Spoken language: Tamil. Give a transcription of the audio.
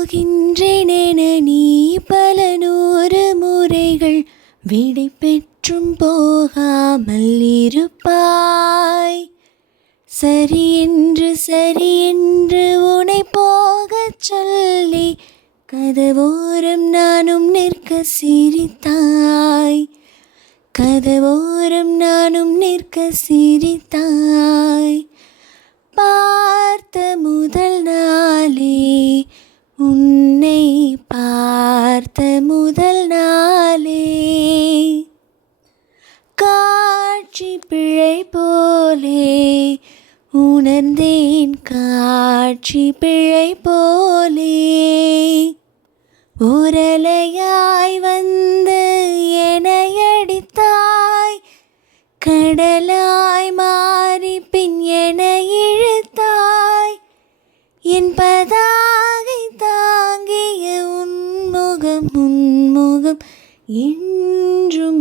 போகின்றேனென நீ பல நூறு முறைகள் விடை பெற்றும் போகாமல் இருப்பாய். சரியென்று உனை போகச் சொல்லி கதவோரம் நானும் நிற்க சிரித்தாய். கதவோரம் நானும் நிற்க சிரித்தாய். பார்த்த முதல் நாளே உன்னை பார்த்த முதல் நாளே காட்சி பிழை போலே உணர்ந்தேன். காட்சி பிழை போலே ஓரலையாய் வந்து என்னை அடித்தாய். கடலாய் மாறி பின் என்னை இழுத்தாய். என் பதாகை தாங்கிய உன்முகம் என்றும்